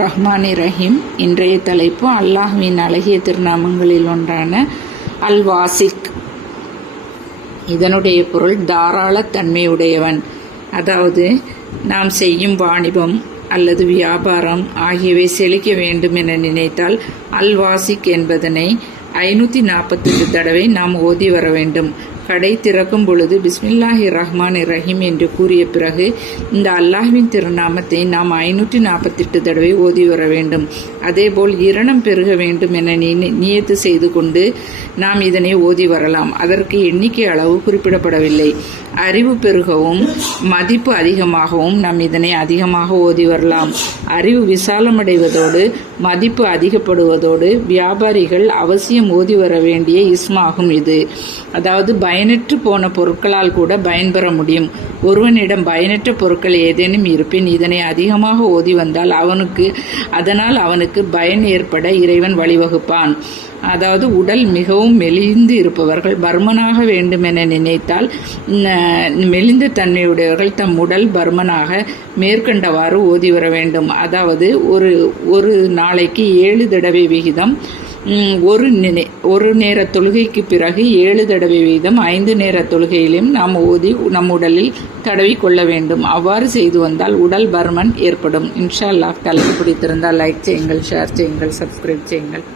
ரஹ்மானி ரஹீம் இன்றைய தலைப்பு அல்லாஹ்வின் அழகிய திருநாமங்களில் ஒன்றான அல் வாசிக் இதனுடைய பொருள் தாராள தன்மையுடையவன். அதாவது நாம் செய்யும் வாணிபம் அல்லது வியாபாரம் ஆகியவை செழிக்க வேண்டும் என நினைத்தால் அல் வாசிக் என்பதனை ஐநூற்றி நாற்பத்தெட்டு தடவை நாம் ஓதி வர வேண்டும். கடை திறக்கும் பொழுது பிஸ்மில்லாஹி ரஹ்மான் ரஹீம் என்று கூறிய பிறகு இந்த அல்லாஹ்வின் திருநாமத்தை நாம் ஐநூற்றி நாற்பத்தெட்டு தடவை ஓதி வர வேண்டும். அதேபோல் இரணம் பெருக வேண்டும் என நியத்து செய்து கொண்டு நாம் இதனை ஓதி வரலாம். அதற்கு எண்ணிக்கை அளவு குறிப்பிடப்படவில்லை. அறிவு பெருகவும் மதிப்பு அதிகமாகவும் நாம் இதனை அதிகமாக ஓதி வரலாம். அறிவு விசாலமடைவதோடு மதிப்பு அதிகப்படுவதோடு வியாபாரிகள் அவசியம் ஓதி வர வேண்டிய இஸ்மாகும் இது. அதாவது பயனற்று போன பொருட்களால் கூட பயன்பெற முடியும். ஒருவனிடம் பயனற்ற பொருட்கள் ஏதேனும் இருப்பின் இதனை அதிகமாக ஓதி வந்தால் அவனுக்கு அதனால் அவனுக்கு பயன் ஏற்பட இறைவன் வழிவகுப்பான். அதாவது உடல் மிகவும் மெலிந்து இருப்பவர்கள் பர்மனாக வேண்டும் என நினைத்தால் மெலிந்த தன்மையுடையவர்கள் தம் உடல் பர்மனாக மேற்கண்டவாறு ஓதி வர வேண்டும். அதாவது ஒரு ஒரு நாளைக்கு ஏழு தடவை விகிதம் ஒரு ஒரு நேர தொழுகைக்கு பிறகு ஏழு தடவை வீதம் ஐந்து நேர தொழுகையிலும் நாம் ஓதி நம் உடலில் தடவி கொள்ள வேண்டும். அவ்வாறு செய்து வந்தால் உடல் பர்மன் ஏற்படும். இன்ஷா அல்லாஹ் தலைப்பு பிடித்திருந்தால் லைக் செய்யுங்கள் ஷேர் செய்யுங்கள் சப்ஸ்கிரைப் செய்யுங்கள்.